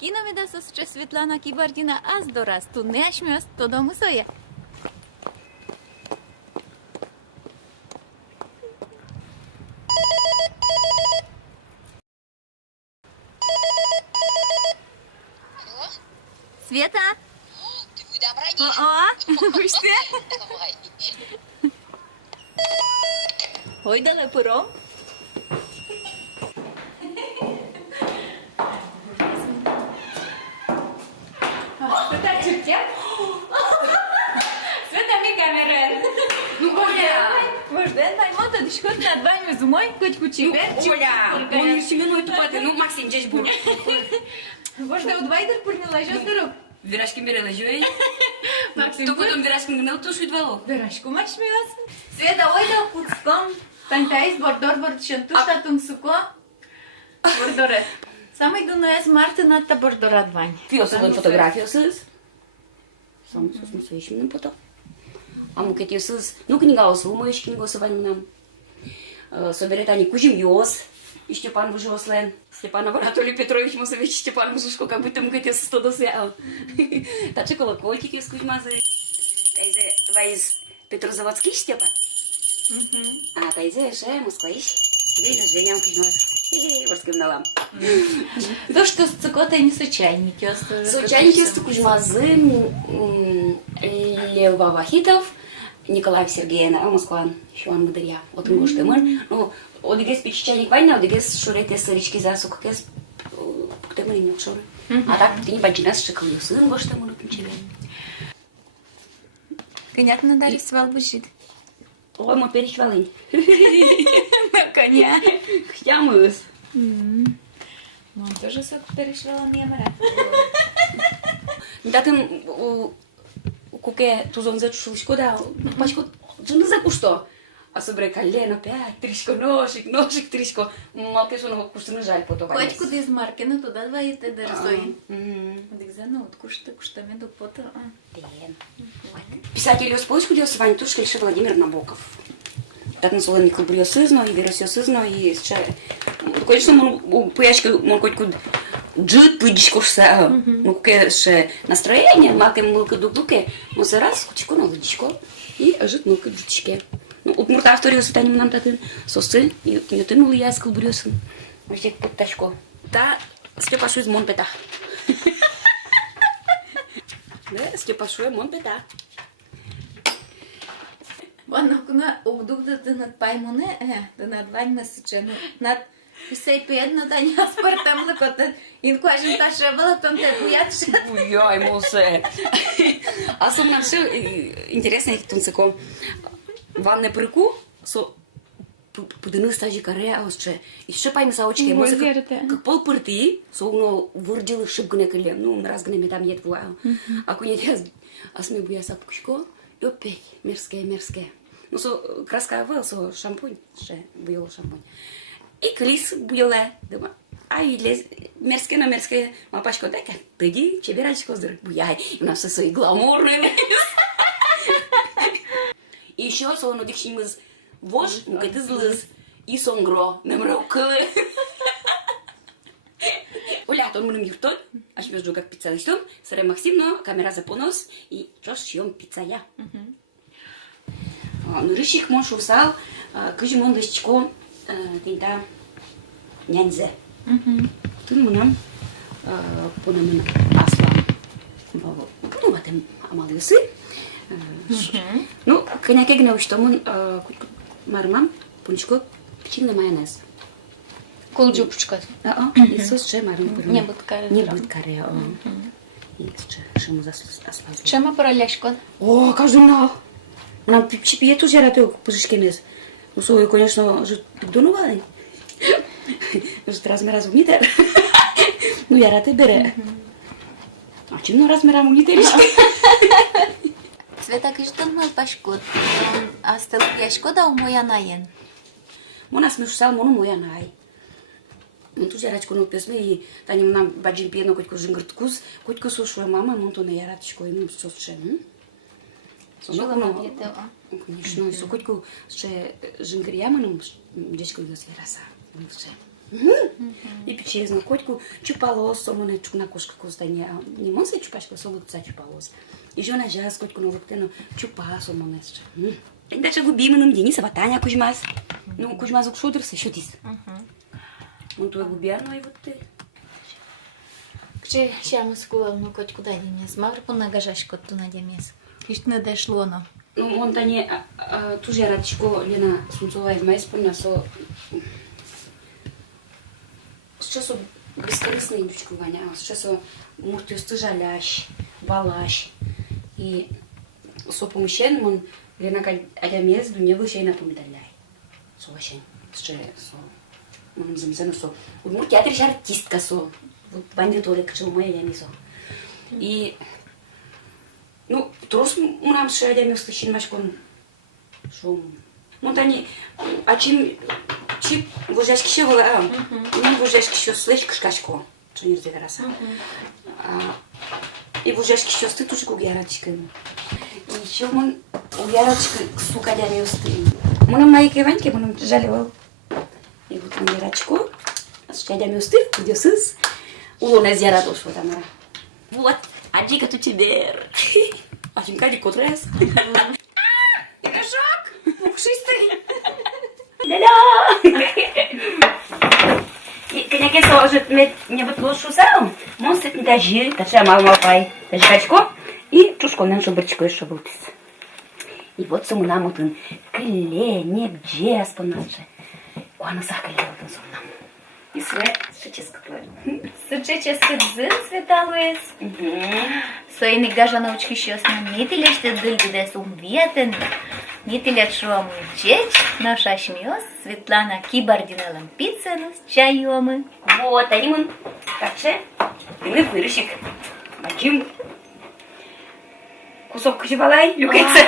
Кіноміда ще Світлана Кібардіна, а здораз ту не шмьос, то дому соє. Алло? Света? Ты куда бронишь? Ви ж це? Давай. Ой, дали пером. Света чуття? Света мій камерен. Ну, Оля! Можден маймото дишкот над вами зумой коть кучі. Оля! Он еще минуту тупати. Ну, Максим, здесь був. Можда у двайдер пурніла, що здоров? Вирашки мерила, жуй. Максим, То потом вирашки не тушить вало. Вирашку машміос. Света, ой да куцком. Танкайс бордор бордшен тушта тумсуко. Бордорет. Саме йду на ес Мартина та бордора двань. Фиосовын фотографиясыз. Сам сосмусующим фото. А мукетесыз. Ну, книга осылмыш, книга осывань нам. Соберет они кужим йос. И Степан Бужослен. Степан Анатолий Петрович Мусович Степан Бужушко, как будто мукетесыз то досял. Тачи колокольчики с кузьмазы. Тайзе вайз Петрозаводский Степа. А тайзе ше Москваиш. День рождения кузьмаз. Ворским налам. То, що цукота не сучайники. Сучайники с Кузьмазым, Лев Вахитов, Николай Сергеевна, Москва, Шуан Мударья. Вот он может мы. Ну, одегес печчайник война, одегес шурете сарички засук, кес кто мы не шуры. А так ты не бачинас шикалю сын, вот что мы лупим тебе. Понятно, дали свал бежит. Ой, мы перечвалынь. На коня. Хтямыз. Мам тоже сок перешла не мара. Да ты куке тузон зачушил шкода, пачку джин за кушто. А собре колено пять, тришко ножик, тришко. Малке что на кушто жаль потом. Хоть куди з Маркина, туди два і те дерсої. Дик за ну, от кушта меду пото. Писатель Осполочку делал Ваня Тушкельше Владимир Набоков. Так назвал Никол Бриосызно, и Веросиосызно, и конечно, он пояшка, он хоть куд джит пыдичко все, ну кеше настроение, макем мылка дуплуке, но за раз кучко на лыдичко, и жит мылка джутичке. Ну, от мурта автория сутаним нам татын сосы, и не тянула я с колбрёсом. Может, под тачко. Та Степашу из Монпета. Да, Степашу из Монпета. Воно куна обдугда да над паймоне, да над вань месече, над писей педно та ня спартам лекота. Інку ажим та шебала, там те буят шат. Буяй, мосе. А сам нам все интересно, як тунциком. Вам не прику, со подину стажі каре, а ось ще. І ще пайме саочки, музика, как пол пырти, со уно вырдили шибку не кылем, ну, раз гнеме там ед вуал. А куня тяз, а сме буя сапкушко, и опять мерзкая. Ну, со краска вел, со шампунь, ще буял шампунь. И клис буяле, дома. А или мерзкая, мапачко, дай-ка, приди, чебирачко, буяй. И у нас все свои гламурные. И еще со он дикшим из вож, мукет из лыз, и сонгро, немрокалы. Оля, то мы миртон, аж между как пицца листом, саре Максимно, камера за понос, и чош шьем пицца я. Ну, рыщик мон шусал, кажем он листчко, тинта нянзе. Тут мы нам понамен асла. Ну, в этом амалый сын. Ну, коняке гнев, что мы мармам, пунчко, печень на майонез. Колджупчка. И сос ще мармам. Не будь каре. Не будь каре, И ще мы заслали. Чема параляшко? О, каждый нал. Нам пипчипие тоже рады пожишкенез. Ну, свою, конечно, же донували. Же размера в метр. Ну, я рады бере. А чем на размера в метрички? Света киштон мал пашкот. А стел яшкода у моя наєн. Мона смешал, мону моя най. Ну, тут ярачко ну песме и таним нам баджин пиено котко жингрткус, котко сушуя мама, мон то не ярачко им сосче. Шила мадіте, Конечно, и котко ще жингрияма нам дечко да се раса. Все. И пече на котку чупалос, сомо на кошка костане. Не може чупашка соло ца чупалос. И жена жаз котку на локтено чупа сомо несче. Дача губиме нам Дениса ватаня кужмас. Ну кужмас укшодер се шутис. Ну това губярно и вот ты. Чи ще ми скував, ну котку дай м'яс. Мавр понагажаш коту на м'яс. Іш не деш лоно. Ну он тани туже радичко Лена Сунцова из Майспорна со с часу бескорыстное дучкование, а с часу муртю стыжалящ, балащ. И со помещением он Лена аля мезду не вышей на помидаляй. Со вообще с со он замзено со. У мурти атриш артистка со. Вот бандитолик чего моя я не со. И ну, трос мунам шея ми слышин машкон. Шо? Монтани, а чим вожешки ще вола? Ну, вожешки ще слышь кашко. Что не разбираться. И вожешки ще сты тоже гугярачка. И еще мон гугярачка сука я ми сты. Монам майке ваньке монам жалевал. И вот гугярачку. Ще я ми сты, где сыс. Улона зяра дошло там. Вот. Аджика tu ciber. Acim care cotresc. Игошок! Пушистый! Ля-ля! Când e să o ajut ne văd loșul sau? Mă să te daji, așa mama pai, daji качко и чушко нам шубрчко еще бутис. И вот суму нам вот он кле, не где спонаше. Оно сахкалило до зона. И све шеческа твоя. Сучечески дзин светалуес. Соини гажа научки щосна нителя ще дыльгиде сумветен. Нителя шуам чеч, наша шмёс, Светлана Кибардина Лампицыну с чаёмы. Вот, а ему так же, мы выращик. Мачим кусок кочевалай, люкается.